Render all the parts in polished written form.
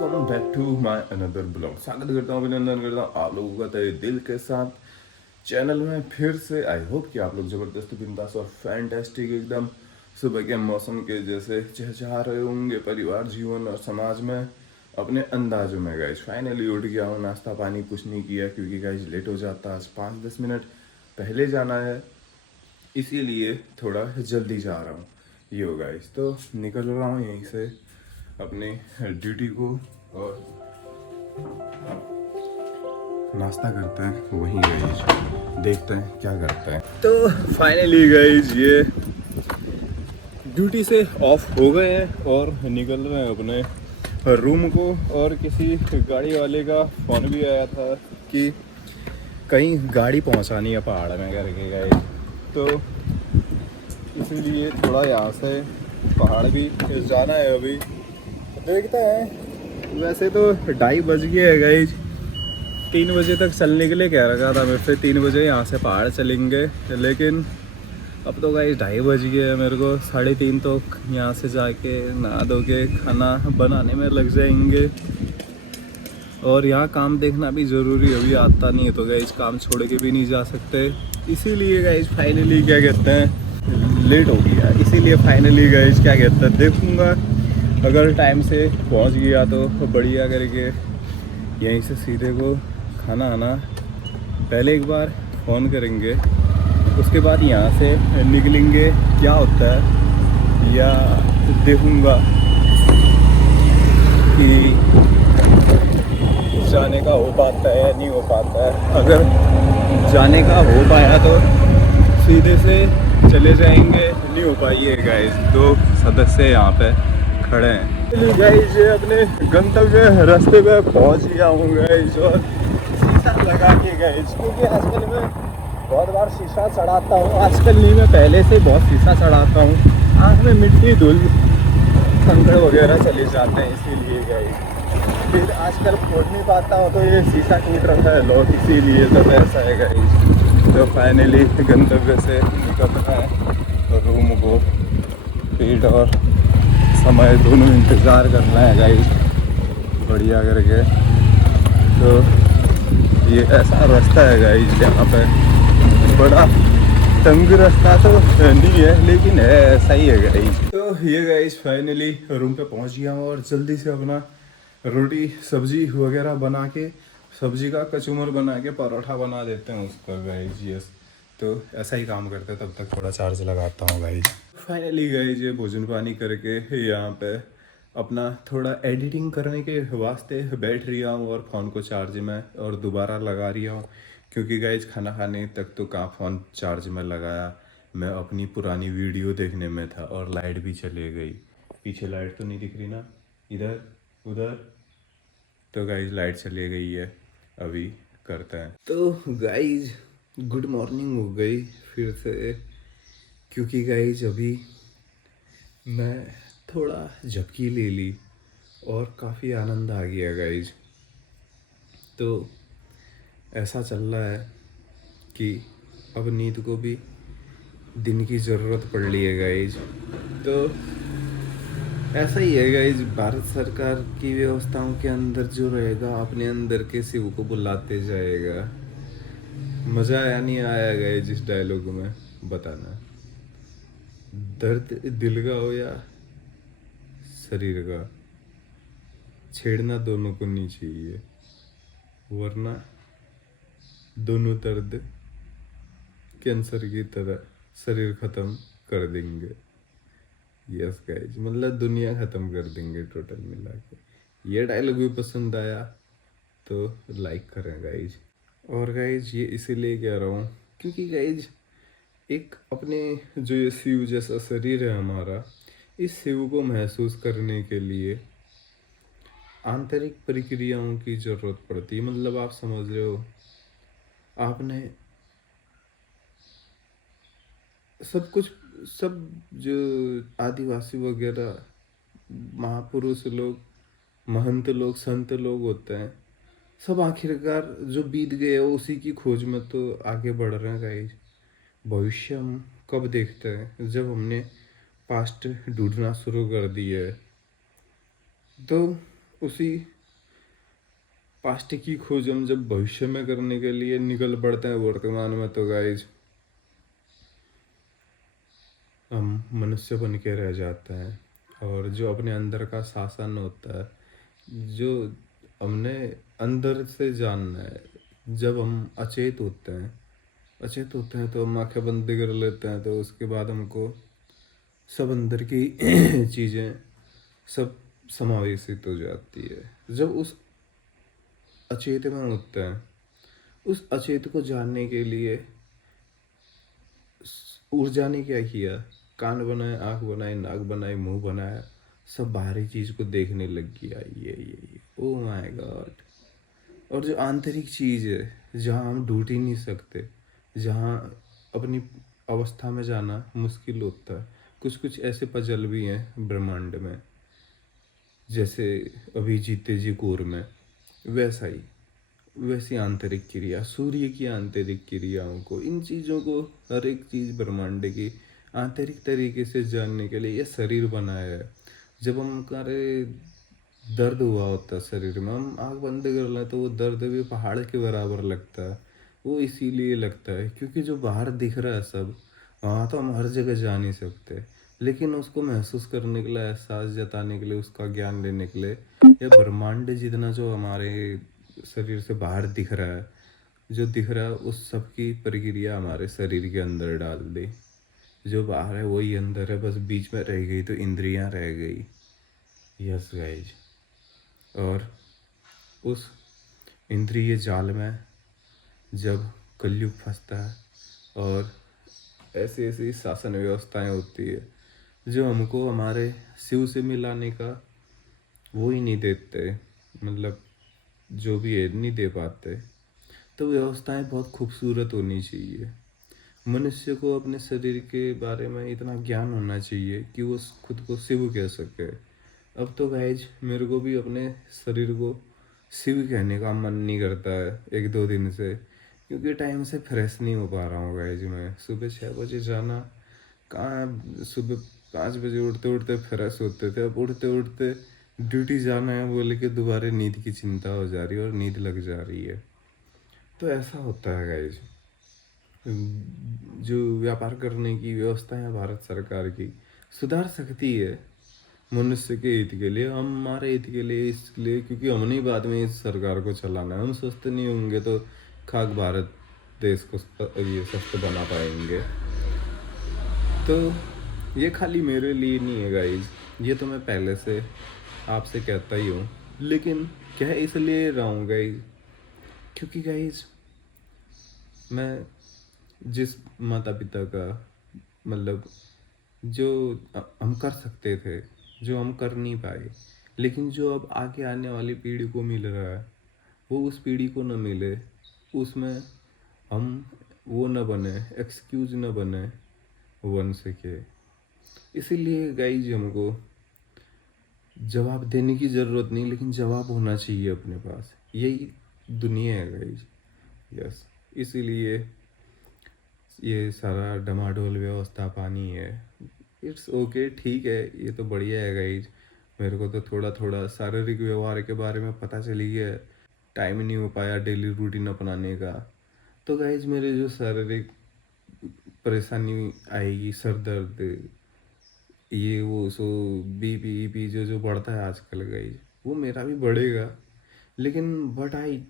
Welcome back to my another blog. स्वागत करता हूँ, अभिनंदन करता हूँ आप लोगों का तहे दिल के साथ चैनल में फिर से। आई होप कि आप लोग ज़बरदस्त, बिंदास और फैंटेस्टिक एकदम सुबह के मौसम के जैसे चहचहा रहे होंगे परिवार, जीवन और समाज में अपने अंदाजों में। गाइज फाइनली उठ गया हूँ, नाश्ता पानी कुछ नहीं किया क्योंकि गाइज लेट हो जाता है। आज 5-10 मिनट पहले जाना है, इसीलिए थोड़ा जल्दी जा रहा हूँ। ये हो गाइज, तो निकल रहा हूँ यहीं से अपने ड्यूटी को, और नाश्ता करते हैं वहीं गाइज, देखते हैं क्या करते हैं। तो फाइनली गाइज ये ड्यूटी से ऑफ हो गए हैं और निकल रहे हैं अपने रूम को। और किसी गाड़ी वाले का फ़ोन भी आया था कि कहीं गाड़ी पहुंचानी है पहाड़ में करके गाइज, तो इसीलिए थोड़ा यहाँ से पहाड़ भी जाना है अभी। देखते हैं, वैसे तो 2:30 बज गए है गाइज। 3 बजे तक चलने के लिए कह रखा था मेरे से, 3 बजे यहाँ से पहाड़ चलेंगे, लेकिन अब तो गाइज 2:30 बज गए है। मेरे को 3:30 तो यहाँ से जाके नहा धो के खाना बनाने में लग जाएंगे। और यहाँ काम देखना भी ज़रूरी है, अभी आता नहीं है तो गाइज काम छोड़ के भी नहीं जा सकते। इसीलिए गाइज फाइनली क्या कहते हैं, लेट हो गया, इसीलिए फाइनली गाइज क्या कहते हैं, देखूँगा अगर टाइम से पहुंच गया तो बढ़िया करके यहीं से सीधे को खाना आना पहले एक बार फ़ोन करेंगे, उसके बाद यहाँ से निकलेंगे। क्या होता है या देखूँगा कि जाने का हो पाता है या नहीं हो पाता है। अगर जाने का हो पाया तो सीधे से चले जाएंगे, नहीं हो पाइए गाइस, 2 सदस्य यहाँ पे खड़े हैं। गाइस अपने गंतव्य रास्ते पे पहुंच गया हूँ गाइस, और शीशा लगा के गाइस, क्योंकि आजकल मैं बहुत बार शीशा चढ़ाता हूँ। आजकल नहीं, मैं पहले से बहुत शीशा चढ़ाता हूँ। आँख में मिट्टी धूल कंकड़ वगैरह चले जाते हैं, इसीलिए गाइस फिर आजकल खोल नहीं पाता हूँ, तो ये शीशा टूट रहा है लॉक, इसीलिए सब ऐसा है गाइस। तो फाइनली गंतव्य से निकलना है रूम को, पेट और समय दोनों इंतज़ार करना है गाइस बढ़िया करके। तो ये ऐसा रास्ता है गाइस, यहाँ पे बड़ा तंग रास्ता तो नहीं है, लेकिन है ऐसा ही है गाइस। तो ये गाइस फाइनली रूम पे पहुँच गया हूँ, और जल्दी से अपना रोटी सब्जी वगैरह बना के, सब्जी का कचूमर बना के परोठा बना देते हैं उसका गाइस। यस, तो ऐसा ही काम करते हैं। तब तक थोड़ा चार्ज लगाता हूँ गाइस। फाइनली गाइस ये भोजन पानी करके यहाँ पे अपना थोड़ा एडिटिंग करने के वास्ते बैठ रहा हूँ, और फ़ोन को चार्ज में और दोबारा लगा रहा हूँ, क्योंकि गाइस खाना खाने तक तो कहाँ फ़ोन चार्ज में लगाया, मैं अपनी पुरानी वीडियो देखने में था। और लाइट भी चली गई, पीछे लाइट तो नहीं दिख रही ना, इधर उधर, तो गाइज लाइट चली गई है। अभी करते हैं। तो गाइज गुड मॉर्निंग हो गई फिर से, क्योंकि गाइज अभी मैं थोड़ा झपकी ले ली और काफ़ी आनंद आ गया गाइज। तो ऐसा चल रहा है कि अब नींद को भी दिन की ज़रूरत पड़ रही है गाइज। तो ऐसा ही है गाइज, भारत सरकार की व्यवस्थाओं के अंदर जो रहेगा अपने अंदर के शिव को बुलाते जाएगा। मज़ा आया नहीं आया गाइज जिस डायलॉग में, बताना। दर्द दिल का हो या शरीर का, छेड़ना दोनों को नहीं चाहिए, वरना दोनों दर्द कैंसर की तरह शरीर ख़त्म कर देंगे। यस गाइज, मतलब दुनिया ख़त्म कर देंगे टोटल मिला के। ये डायलॉग भी पसंद आया तो लाइक करें गाइज। और गाइज ये इसीलिए कह रहा हूँ क्योंकि गाइज एक अपने जो ये शिव जैसा शरीर है हमारा, इस शिव को महसूस करने के लिए आंतरिक प्रक्रियाओं की ज़रूरत पड़ती है। मतलब आप समझ रहे हो, आपने सब कुछ, सब जो आदिवासी वगैरह महापुरुष लोग, महंत लोग, संत लोग होते हैं, सब आखिरकार जो बीत गए हो उसी की खोज में तो आगे बढ़ रहे हैं गाइज। भविष्य हम कब देखते हैं, जब हमने पास्ट ढूंढना शुरू कर दिया है। तो उसी पास्ट की खोज हम जब भविष्य में करने के लिए निकल पड़ते हैं वर्तमान में, तो गाइज हम मनुष्य बन के रह जाते हैं। और जो अपने अंदर का शासन होता है, जो हमने अंदर से जानना है, जब हम अचेत होते हैं तो हम आंखें बंद कर लेते हैं, तो उसके बाद हमको सब अंदर की चीज़ें सब समावेशित हो जाती है। जब उस अचेत में होते हैं, उस अचेत को जानने के लिए ऊर्जा ने क्या किया, कान बनाए, आँख बनाई, नाक बनाई, मुंह बनाया, सब बाहरी चीज़ को देखने लग गया, ये ओ माय गॉड। और जो आंतरिक चीज़ है जहाँ हम ढूंढ ही नहीं सकते, जहाँ अपनी अवस्था में जाना मुश्किल होता है, कुछ कुछ ऐसे पजल भी हैं ब्रह्मांड में, जैसे अभी जीते जी कोर में, वैसा ही, वैसी आंतरिक क्रिया, सूर्य की आंतरिक क्रियाओं को, इन चीज़ों को, हर एक चीज़ ब्रह्मांड की आंतरिक तरीके से जानने के लिए यह शरीर बनाया है। जब हम हमारे दर्द हुआ होता है शरीर में, हम आँख बंद कर लें तो वो दर्द भी पहाड़ के बराबर लगता है। वो इसीलिए लगता है क्योंकि जो बाहर दिख रहा है सब, वहाँ तो हम हर जगह जा नहीं सकते, लेकिन उसको महसूस करने के लिए, एहसास जताने के लिए, उसका ज्ञान लेने के लिए, या ब्रह्मांड जितना जो हमारे शरीर से बाहर दिख रहा है, जो दिख रहा है उस सब की प्रक्रिया हमारे शरीर के अंदर डाल दी। जो बाहर है वही अंदर है, बस बीच में रह गई तो इंद्रियां रह गई। Yes guys. और उस इंद्रिय जाल में जब कलयुग फंसता है, और ऐसी ऐसी शासन व्यवस्थाएं होती है जो हमको हमारे शिव से मिलाने का वो ही नहीं देते, मतलब जो भी है नहीं दे पाते। तो व्यवस्थाएं बहुत खूबसूरत होनी चाहिए। मनुष्य को अपने शरीर के बारे में इतना ज्ञान होना चाहिए कि वो खुद को शिव कह सके। अब तो गाइज मेरे को भी अपने शरीर को शिव कहने का मन नहीं करता है एक दो दिन से, क्योंकि टाइम से फ्रेश नहीं हो पा रहा हूँ गाइज। मैं सुबह 6 बजे जाना, कहाँ सुबह 5 बजे उठते उठते फ्रेश होते थे, अब उठते उठते ड्यूटी जाना है बोले कि दोबारा नींद की चिंता हो जा रही है और नींद लग जा रही है। तो ऐसा होता है गाइज। जो व्यापार करने की व्यवस्था है भारत सरकार की, सुधार सकती है मनुष्य के हित के लिए, हमारे हित के लिए, इसलिए क्योंकि हमने ही बाद में इस सरकार को चलाना है। हम स्वस्थ नहीं होंगे तो खाक भारत देश को ये स्वस्थ बना पाएंगे। तो ये खाली मेरे लिए नहीं है गाइज, ये तो मैं पहले से आपसे कहता ही हूँ, लेकिन कह इसलिए रहा हूँ गाइज क्योंकि गाइज मैं जिस माता पिता का, मतलब जो हम कर सकते थे, जो हम कर नहीं पाए, लेकिन जो अब आगे आने वाली पीढ़ी को मिल रहा है, वो उस पीढ़ी को न मिले, उसमें हम वो न बने, एक्सक्यूज न बने बन सके। इसीलिए गाइज हमको जवाब देने की ज़रूरत नहीं, लेकिन जवाब होना चाहिए अपने पास। यही दुनिया है गाइज। यस, इसीलिए ये सारा डमाडोल व्यवस्था पानी है। इट्स ओके, ठीक है, ये तो बढ़िया है गाइज। मेरे को तो थोड़ा थोड़ा शारीरिक व्यवहार के बारे में पता चली गया, टाइम नहीं हो पाया डेली रूटीन अपनाने का। तो गाइज मेरे जो शारीरिक परेशानी आएगी, सर दर्द, ये वो सो बीपी ईपी जो जो बढ़ता है आजकल गाइज, वो मेरा भी बढ़ेगा, लेकिन बट आई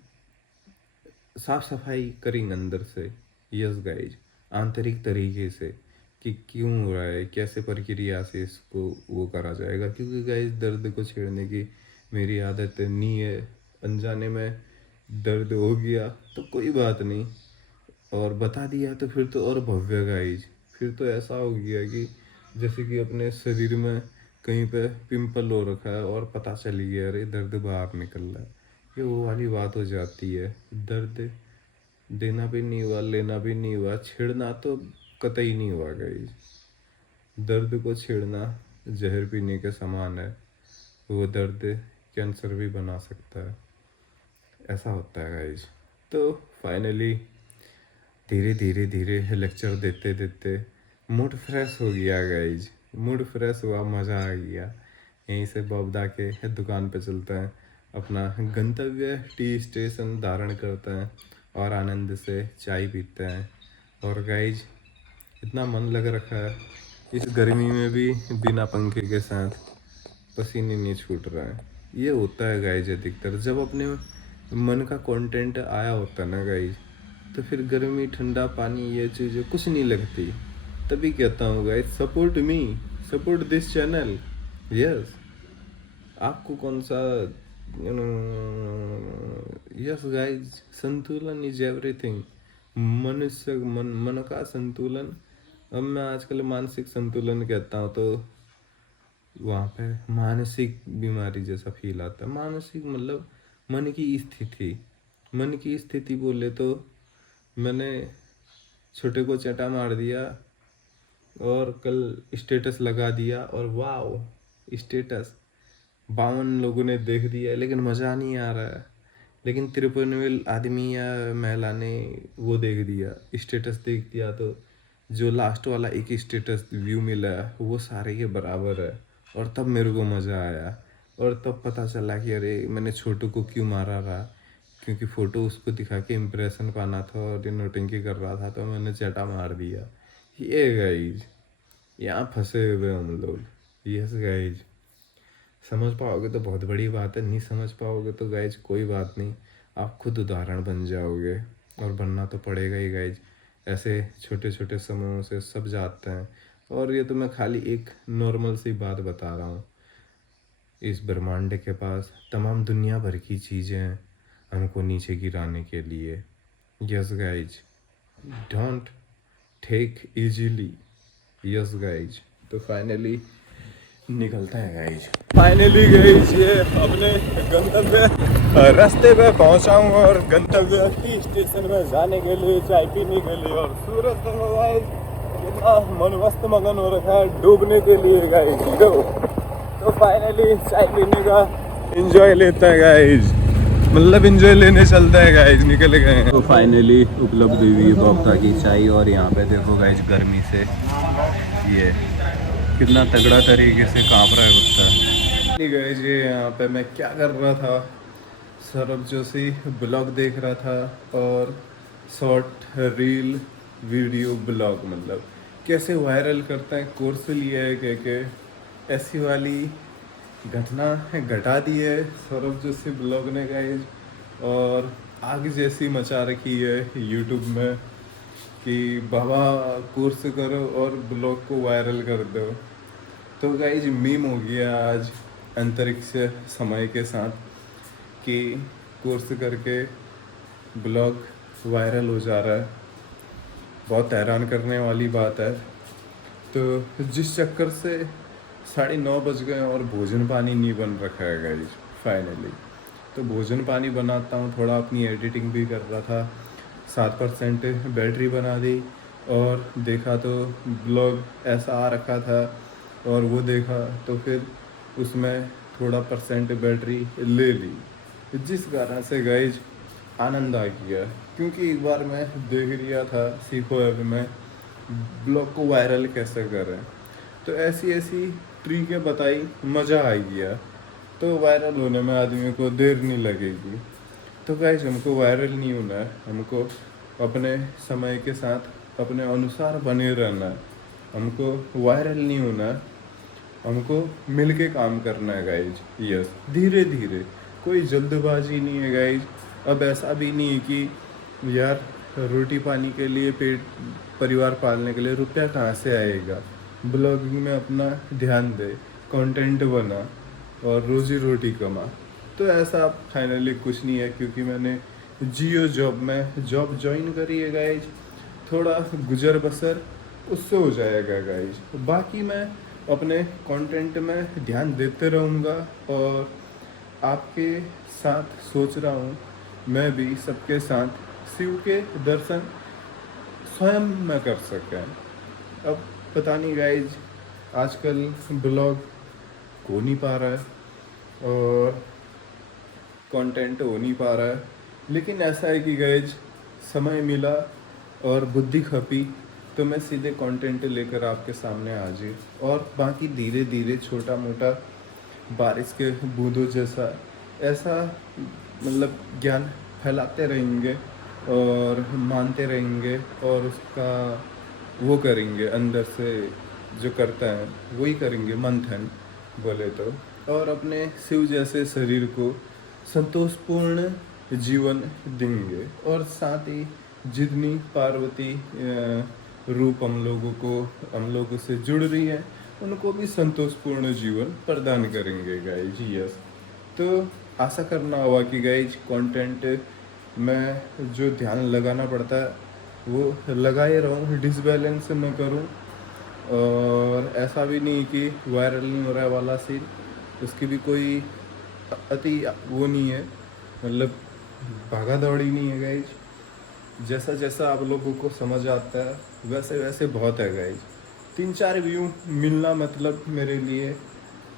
साफ सफाई करेंगे अंदर से। यस गाइज, आंतरिक तरीके से कि क्यों हो रहा है, कैसे प्रक्रिया से इसको वो करा जाएगा, क्योंकि गाइज दर्द को छेड़ने की मेरी आदत नहीं है। अनजाने में दर्द हो गया तो कोई बात नहीं, और बता दिया तो फिर तो और भव्य गाइज। फिर तो ऐसा हो गया कि जैसे कि अपने शरीर में कहीं पे पिंपल हो रखा है और पता चली गया अरे दर्द बाहर निकल रहा है, ये वो वाली बात हो जाती है। दर्द देना भी नहीं हुआ, लेना भी नहीं हुआ, छेड़ना तो कतई नहीं हुआ गाइज। दर्द को छेड़ना जहर पीने के समान है, वो दर्द कैंसर भी बना सकता है। ऐसा होता है गाइज। तो फाइनली धीरे धीरे धीरे लेक्चर देते देते मूड फ्रेश हो गया गाइज, मूड फ्रेश हुआ, मज़ा आ गया। यहीं से बबदा के दुकान पे चलते हैं, अपना गंतव्य टी स्टेशन धारण करते हैं और आनंद से चाय पीते हैं। और गाइज इतना मन लग रखा है इस गर्मी में भी, बिना पंखे के साथ पसीने नहीं छूट रहा है। ये होता है गाइज अधिकतर जब अपने मन का कंटेंट आया होता है ना गाइज, तो फिर गर्मी ठंडा पानी ये चीज़ें कुछ नहीं लगती। तभी कहता हूँ guys, support me, support this channel. Yes, आपको कौन सा यस गाइज, संतुलन इज एवरीथिंग। मनुष्य मन का संतुलन, अब मैं आजकल मानसिक संतुलन कहता हूँ तो वहाँ पे मानसिक बीमारी जैसा फील आता है। मानसिक मतलब मन की स्थिति, मन की स्थिति बोले तो मैंने छोटे को चटा मार दिया और कल स्टेटस लगा दिया और वाह स्टेटस 52 लोगों ने देख दिया, लेकिन मज़ा नहीं आ रहा है। लेकिन 53 आदमी या महिला ने वो देख दिया, स्टेटस देख दिया, तो जो लास्ट वाला एक स्टेटस व्यू मिला वो सारे के बराबर है। और तब मेरे को मज़ा आया और तब पता चला कि अरे मैंने छोटू को क्यों मारा रहा, क्योंकि फ़ोटो उसको दिखा के इम्प्रेशन पाना था और ये नोटिंग कर रहा था तो मैंने चटा मार दिया। ये गाइज यहाँ फंसे हुए हम लोग। यस गाइज, समझ पाओगे तो बहुत बड़ी बात है, नहीं समझ पाओगे तो गाइज कोई बात नहीं, आप खुद उदाहरण बन जाओगे और बनना तो पड़ेगा ही गाइज। ऐसे छोटे छोटे समूहों से सब जाते हैं। और ये तो मैं खाली एक नॉर्मल सी बात बता रहा हूँ, इस ब्रह्मांड के पास तमाम दुनिया भर की चीज़ें हैं हमको नीचे गिराने के लिए। Yes guys, don't take easily. Yes guys, तो फाइनली निकलता है गाइज। फाइनली गाइज ये अपने गंतव्य रास्ते पे पहुंचा हूँ और गंतव्य टी स्टेशन में जाने के लिए, चाय पीने के लिए। और सूरज देखो गाइज कितना मनमस्त मगन हो रखा है डूबने के लिए गाइज। तो फाइनली चाय पीने का एंजॉय लेता है गाइज, मतलब एंजॉय लेने चलता है गाइज, निकल गए हैं। तो फाइनली उपलब्ध हुई बबदा की चाय। और यहाँ पे देखो गाइज गर्मी से ये कितना तगड़ा तरीके से काँप रहा है कुत्ता। गाइज ये यहाँ पे मैं क्या कर रहा था, सौरभ जोशी ब्लॉग देख रहा था और शॉर्ट रील वीडियो ब्लॉग, मतलब कैसे वायरल करता है, कोर्स लिया है के ऐसी वाली घटना घटा दी है सौरभ जोशी ब्लॉग ने गाइज। और आग जैसी मचा रखी है यूट्यूब में कि बाबा कोर्स करो और ब्लॉग को वायरल कर दो। तो गाइज मीम हो गया आज अंतरिक्ष समय के साथ कि कोर्स करके ब्लॉग वायरल हो जा रहा है। बहुत हैरान करने वाली बात है। तो जिस चक्कर से 9:30 बज गए और भोजन पानी नहीं बन रखा है गाइज फाइनली। तो भोजन पानी बनाता हूँ, थोड़ा अपनी एडिटिंग भी कर रहा था, 7% बैटरी बना दी और देखा तो ब्लॉग ऐसा आ रखा था और वो देखा तो फिर उसमें थोड़ा % बैटरी ले ली, जिस कारण से गाइज आनंद आ गया। क्योंकि एक बार मैं देख लिया था सीखो ऐप में ब्लॉग को वायरल कैसे करें, तो ऐसी ऐसी ट्रिकें बताई, मज़ा आ गया। तो वायरल होने में आदमी को देर नहीं लगेगी। तो गाइस हमको वायरल नहीं होना है, हमको अपने समय के साथ अपने अनुसार बने रहना है। हमको वायरल नहीं होना है, हमको मिल के काम करना है गाइज। यस, धीरे धीरे, कोई जल्दबाजी नहीं है गाइज। अब ऐसा भी नहीं है कि यार रोटी पानी के लिए, पेट परिवार पालने के लिए रुपया कहाँ से आएगा, ब्लॉगिंग में अपना ध्यान दे, कंटेंट बना और रोजी रोटी कमा। तो ऐसा फाइनली कुछ नहीं है, क्योंकि मैंने जियो जॉब में जॉब ज्वाइन करी है गाइज। थोड़ा गुजर बसर उससे हो जाएगा गाइज, बाकी मैं अपने कंटेंट में ध्यान देते रहूँगा। और आपके साथ सोच रहा हूँ मैं भी सबके साथ शिव के दर्शन स्वयं में कर सकें। अब पता नहीं गाइज आजकल ब्लॉग हो नहीं पा रहा है और कंटेंट हो नहीं पा रहा है, लेकिन ऐसा है कि गाइज समय मिला और बुद्धि खपी तो मैं सीधे कंटेंट लेकर आपके सामने हाजिर। और बाकी धीरे धीरे छोटा मोटा बारिश के बूंदों जैसा, ऐसा मतलब ज्ञान फैलाते रहेंगे और मानते रहेंगे और उसका वो करेंगे अंदर से, जो करता है वही करेंगे, मंथन बोले तो। और अपने शिव जैसे शरीर को संतोषपूर्ण जीवन देंगे। और साथ ही जितनी पार्वती रूप हम लोगों से जुड़ रही है, उनको भी संतोषपूर्ण जीवन प्रदान करेंगे गाइज। यस, तो आशा करना होगा कि गाइज कंटेंट में जो ध्यान लगाना पड़ता है वो लगाए रहूँ, डिसबैलेंस न करूँ। और ऐसा भी नहीं कि वायरल नहीं हो रहा है वाला सीन, उसकी भी कोई अति वो नहीं है, मतलब भागा दौड़ी नहीं है गाइज। जैसा जैसा आप लोगों को समझ आता है वैसे वैसे बहुत है गाइज। 3-4 व्यू मिलना मतलब मेरे लिए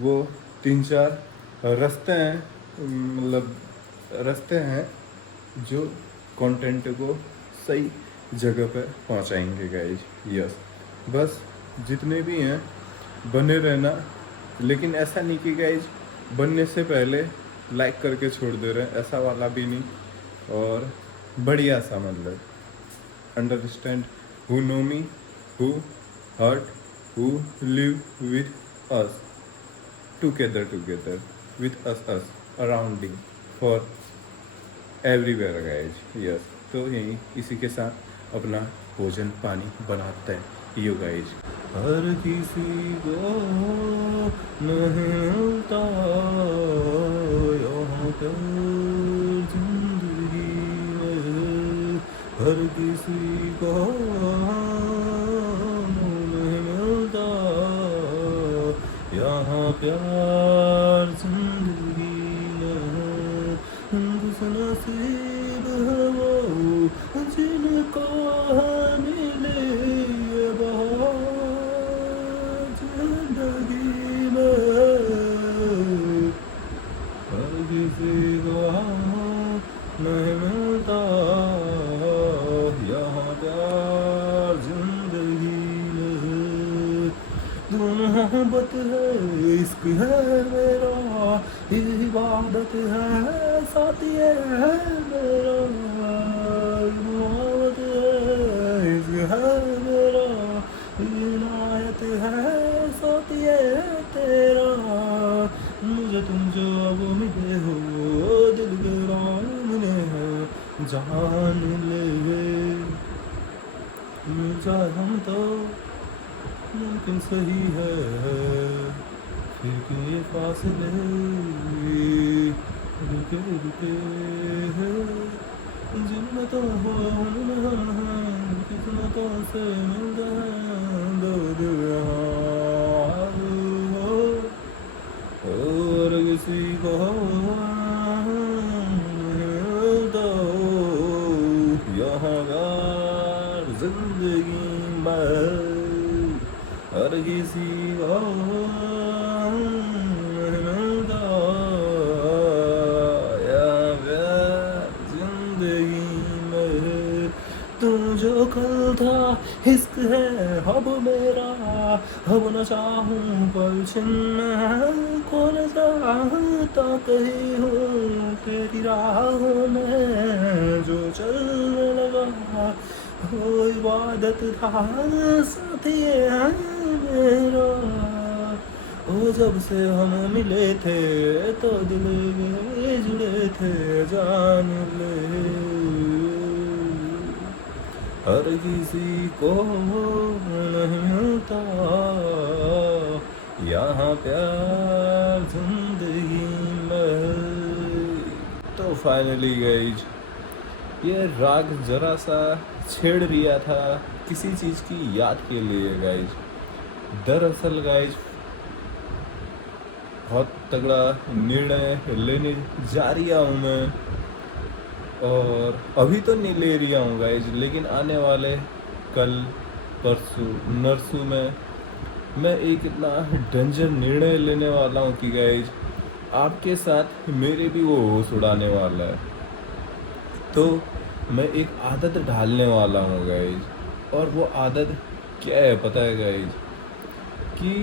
वो 3-4 रास्ते हैं, मतलब रास्ते हैं जो कंटेंट को सही जगह पे पहुंचाएंगे गाइज। यस, बस जितने भी हैं बने रहना, लेकिन ऐसा नहीं कि गाइज बनने से पहले लाइक करके छोड़ दे रहे हैं, ऐसा वाला भी नहीं। और बढ़िया सा मतलब understand who know me, who hurt, who live with us together with us arounding for everywhere guys. Yes, तो यही इसी के साथ अपना भोजन पानी बनाते हैं यो गाइज। हर किसी को नहीं मिलता यहाँ पर जिंदगी में, हर किसी को नहीं मिलता यहाँ प्यार जिंदगी में। खुशनसीब है वो जिनको मिले ये बहार जिंदगी में, हर किसी को नहीं मिलता यहाँ प्यार जिंदगी में। मोहब्बत है, इश्क है मेरा, इबादत है, साथी है मेरा। मोहब्बत है, इश्क है मेरा, इनायत है, साथी है तेरा। मुझे तुम जो अब मिले हो, दिल के रामने हो जान ले। मिल जाए हम तो मुमकिन सही है, फिर क्यों ये फासले रुके रुके हैं। जिन्नतों हो हम हैं, किस्मतों से मिलते हैं दो दिल और किसी को मिलता यहाँ यार जिंदगी में, हर किसी को मिलता यार जिंदगी में। तू जो कल था इश्क है अब मेरा, अब न चाहूँ पल छिन्न कौन चाहता कहीं हूँ तेरी राहों में जो चलने लगा, वो इबादत था साथी है मेरा। ओ जब से हम मिले थे तो दिल में जुड़े थे जान ले, हर किसी को नहीं मिलता यहाँ प्यार जिंदगी में। तो फाइनली गाइज ये राग जरा सा छेड़ रिया था किसी चीज़ की याद के लिए गाइज। दरअसल गाइज बहुत तगड़ा निर्णय लेने जा रहा हूँ मैं, और अभी तो नहीं ले रहा हूँ गाइज, लेकिन आने वाले कल परसों नरसों में मैं एक इतना डेंजर निर्णय लेने वाला हूँ कि गाइज आपके साथ मेरे भी वो होश उड़ाने वाला है। तो मैं एक आदत ढालने वाला हूँ गाइज, और वो आदत क्या है पता है गाइज, कि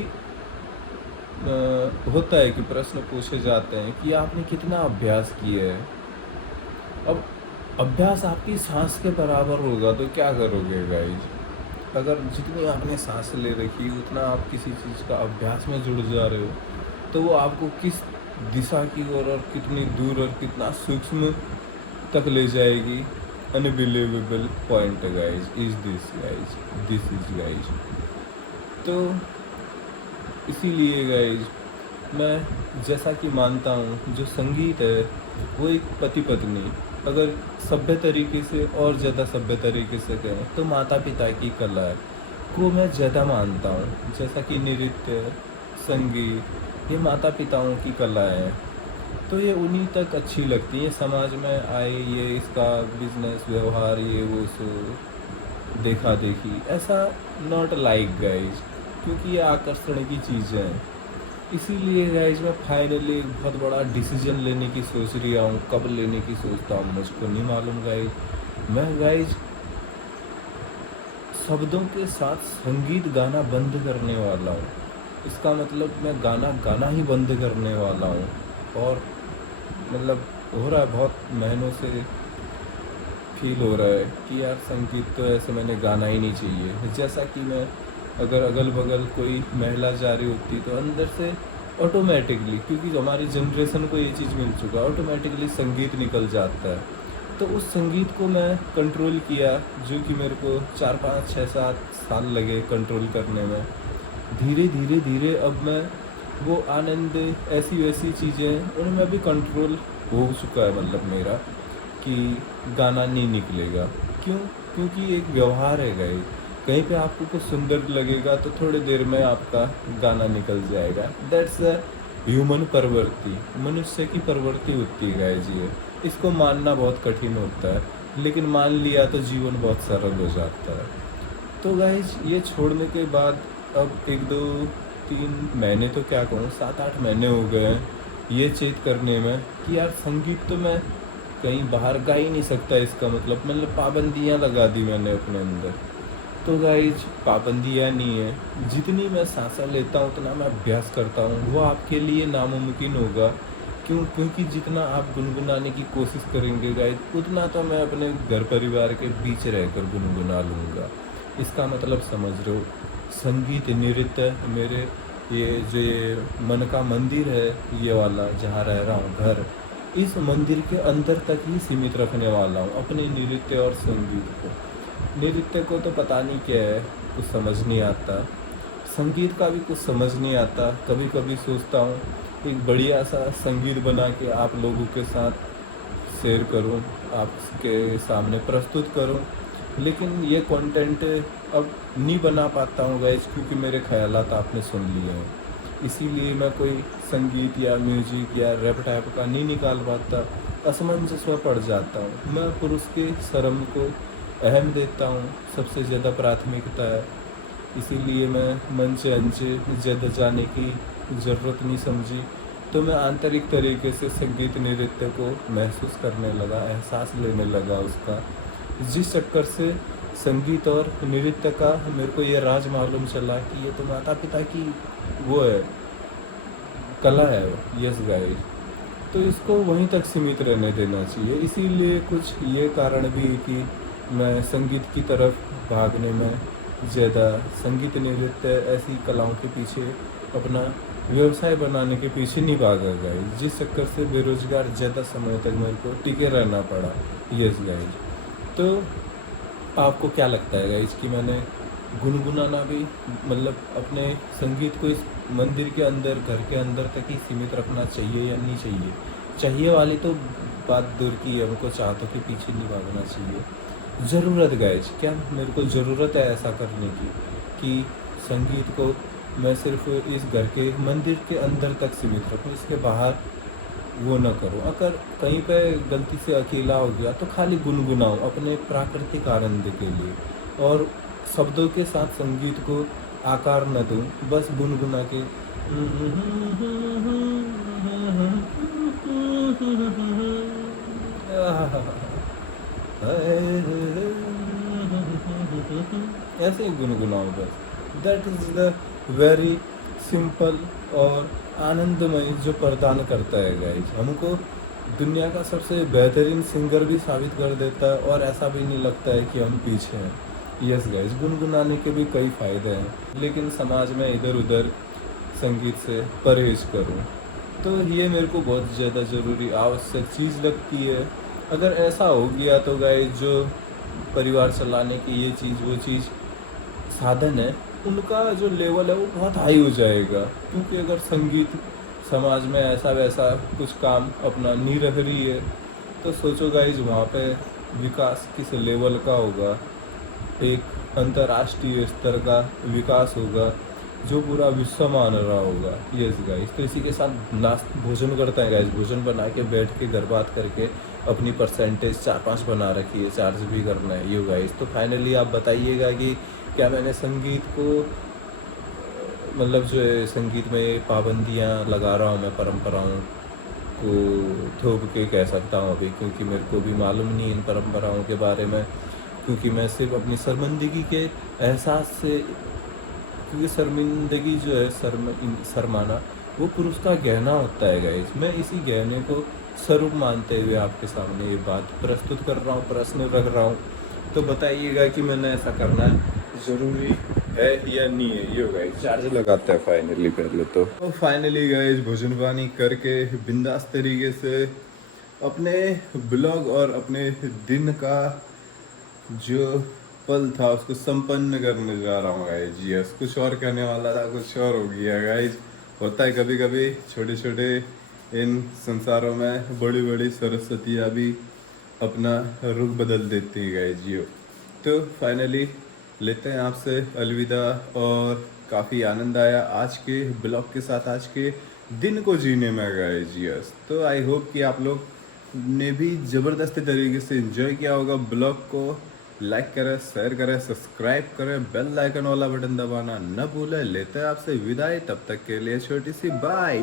होता है कि प्रश्न पूछे जाते हैं कि आपने कितना अभ्यास किया है। अब अभ्यास आपकी सांस के बराबर होगा तो क्या करोगे गाइज? अगर जितनी आपने सांस ले रखी उतना आप किसी चीज़ का अभ्यास में जुड़ जा रहे हो, तो वो आपको किस दिशा की ओर और कितनी दूर और कितना सूक्ष्म तक ले जाएगी। अनबिलीवेबल पॉइंट है guys, is this guys, this is guys. तो इसीलिए गाइज मैं जैसा कि मानता हूँ जो संगीत है वो एक पति पत्नी, अगर सभ्य तरीके से और ज़्यादा सभ्य तरीके से कहें तो माता पिता की कला है को मैं ज़्यादा मानता हूँ। जैसा कि नृत्य, संगीत, ये माता पिताओं की कला है, तो ये उन्हीं तक अच्छी लगती है। समाज में आए ये इसका बिजनेस व्यवहार ये वो सो देखा देखी, ऐसा नॉट लाइक गाइज, क्योंकि ये आकर्षण की चीज़ें हैं। इसीलिए गाइज मैं फाइनली एक बहुत बड़ा डिसीजन लेने की सोच रहा हूँ। कब लेने की सोचता हूँ मुझको नहीं मालूम गाइज। मैं गाइज शब्दों के साथ संगीत गाना बंद करने वाला हूँ। इसका मतलब मैं गाना गाना ही बंद करने वाला हूँ। और मतलब हो रहा है, बहुत महीनों से फील हो रहा है कि यार संगीत तो ऐसे मैंने गाना ही नहीं चाहिए। जैसा कि मैं अगर अगल बगल कोई महिला जा रही होती तो अंदर से ऑटोमेटिकली, क्योंकि हमारी जनरेशन को ये चीज़ मिल चुका, ऑटोमेटिकली संगीत निकल जाता है। तो उस संगीत को मैं कंट्रोल किया, जो कि मेरे को 4 5 6 7 साल लगे कंट्रोल करने में। धीरे धीरे धीरे अब मैं वो आनंद, ऐसी वैसी चीज़ें उनमें भी कंट्रोल हो चुका है। मतलब मेरा कि गाना नहीं निकलेगा। क्यों? क्योंकि एक व्यवहार है गाइस। कहीं पे आपको कुछ सुंदर लगेगा तो थोड़ी देर में आपका गाना निकल जाएगा। दैट्स अ ह्यूमन प्रवृत्ति, मनुष्य की प्रवृत्ति होती है गाइस ये। इसको मानना बहुत कठिन होता है, लेकिन मान लिया तो जीवन बहुत सरल हो जाता है। तो गाइस ये छोड़ने के बाद अब 1 2 3 महीने, तो क्या कहूँ 7 8 महीने हो गए हैं ये चेत करने में कि यार संगीत तो मैं कहीं बाहर गा ही नहीं सकता। इसका मतलब पाबंदियाँ लगा दी मैंने अपने अंदर। तो गाइज पाबंदियाँ नहीं है, जितनी मैं सांसें लेता हूँ उतना मैं अभ्यास करता हूँ, वो आपके लिए नामुमकिन होगा। क्योंकि जितना आप गुनगुनाने की कोशिश करेंगे गाइज, उतना तो मैं अपने घर परिवार के बीच रहकर गुनगुना लूँगा। इसका मतलब समझ रहे हो? संगीत, नृत्य मेरे ये मन का मंदिर है, ये वाला जहाँ रह रहा हूँ घर, इस मंदिर के अंदर तक ही सीमित रखने वाला हूँ अपने नृत्य और संगीत को। नृत्य को तो पता नहीं क्या है, कुछ समझ नहीं आता। संगीत का भी कुछ समझ नहीं आता। कभी कभी सोचता हूँ एक बढ़िया सा संगीत बना के आप लोगों के साथ शेयर करूँ, आपके सामने प्रस्तुत करूँ, लेकिन ये कंटेंट अब नहीं बना पाता हूँ गाइस, क्योंकि मेरे ख्यालात आपने सुन लिए हैं। इसीलिए मैं कोई संगीत या म्यूजिक या रैप टाइप का नहीं निकाल पाता, असमंजस में पड़ जाता हूँ। मैं पुरुष के शर्म को अहम देता हूँ, सबसे ज़्यादा प्राथमिकता है। इसीलिए मैं मन से अंचे ज़्यादा जाने की ज़रूरत नहीं समझी। तो मैं आंतरिक तरीके से संगीत नृत्य को महसूस करने लगा, एहसास लेने लगा उसका, जिस चक्कर से संगीत और नृत्य का मेरे को ये राज मालूम चला कि ये तो माता पिता की वो है, कला है। यस गाइस, तो इसको वहीं तक सीमित रहने देना चाहिए। इसीलिए कुछ ये कारण भी कि मैं संगीत की तरफ भागने में ज़्यादा, संगीत नृत्य ऐसी कलाओं के पीछे अपना व्यवसाय बनाने के पीछे नहीं भागा गाइस, जिस चक्कर से बेरोज़गार ज़्यादा समय तक मेरे को टिके रहना पड़ा। यस गाइस, तो आपको क्या लगता है गाइस कि मैंने गुनगुनाना भी मतलब अपने संगीत को इस मंदिर के अंदर, घर के अंदर तक ही सीमित रखना चाहिए या नहीं चाहिए? चाहिए वाली तो बात दूर की है, हमको चाहतों के पीछे नहीं भागना चाहिए। ज़रूरत गाइस, क्या मेरे को ज़रूरत है ऐसा करने की कि संगीत को मैं सिर्फ इस घर के मंदिर के अंदर तक सीमित रखूँ, इसके बाहर वो ना करूँ। अगर कहीं पे गलती से अकेला हो गया तो खाली गुनगुनाऊँ अपने प्राकृतिक आनंद के लिए, और शब्दों के साथ संगीत को आकार न दूँ, बस गुनगुना के ऐसे ही गुनगुनाऊँ बस। That is the very simple और आनंदमय जो प्रदान करता है गाइज, हमको दुनिया का सबसे बेहतरीन सिंगर भी साबित कर देता है और ऐसा भी नहीं लगता है कि हम पीछे हैं। यस गाइज, गुनगुनाने के भी कई फ़ायदे हैं, लेकिन समाज में इधर उधर संगीत से परहेज करूं, तो ये मेरे को बहुत ज़्यादा ज़रूरी आवश्यक चीज़ लगती है। अगर ऐसा हो गया तो गाइज जो परिवार चलाने की ये चीज़ वो चीज़ साधन है, उनका जो लेवल है वो बहुत हाई हो जाएगा। क्योंकि अगर संगीत समाज में ऐसा वैसा कुछ काम अपना नहीं रख रही है, तो सोचो गाइज वहाँ पे विकास किस लेवल का होगा। एक अंतर्राष्ट्रीय स्तर का विकास होगा जो पूरा विश्व मान रहा होगा। यस गाइज, तो इसी के साथ नाश्त भोजन करते हैं गाइज। भोजन बना के बैठ के घर बात करके अपनी परसेंटेज 4-5 बना रखी है, चार्ज भी करना है ये गाइज। तो फाइनली आप बताइएगा कि क्या मैंने संगीत को मतलब जो है संगीत में पाबंदियाँ लगा रहा हूँ मैं, परंपराओं को थोप के कह सकता हूँ अभी, क्योंकि मेरे को भी मालूम नहीं इन परंपराओं के बारे में। क्योंकि मैं सिर्फ अपनी शर्मिंदगी के एहसास से, क्योंकि शर्मिंदगी जो है शर्माना वो पुरुष का गहना होता है गाइस। मैं इसी गहने को स्वरूप मानते हुए आपके सामने ये बात प्रस्तुत कर रहा हूँ, प्रश्न रख रहा हूँ। तो बताइएगा कि मैंने ऐसा करना ज़रूरी है या नहीं है। ये गाइस चार्ज लगाते हैं फाइनली पहले तो फाइनली गाइस भोजन पानी करके बिंदास तरीके से अपने ब्लॉग और अपने दिन का जो पल था उसको संपन्न करने जा रहा हूँ गाइज। यस, कुछ और करने वाला था, कुछ और हो गया गाइज। होता है कभी कभी, छोटे छोटे इन संसारों में बड़ी बड़ी सरस्वतियाँ भी अपना रुख बदल देती है गाइज। यो तो फाइनली लेते हैं आपसे अलविदा, और काफ़ी आनंद आया आज के ब्लॉग के साथ, आज के दिन को जीने में गाइज। यस, तो आई होप कि आप लोग ने भी ज़बरदस्ती तरीके से एंजॉय किया होगा ब्लॉग को। लाइक करें, शेयर करें, सब्सक्राइब करें, बेल आइकन वाला बटन दबाना न भूलें। लेते हैं आपसे विदाई, तब तक के लिए छोटी सी बाय।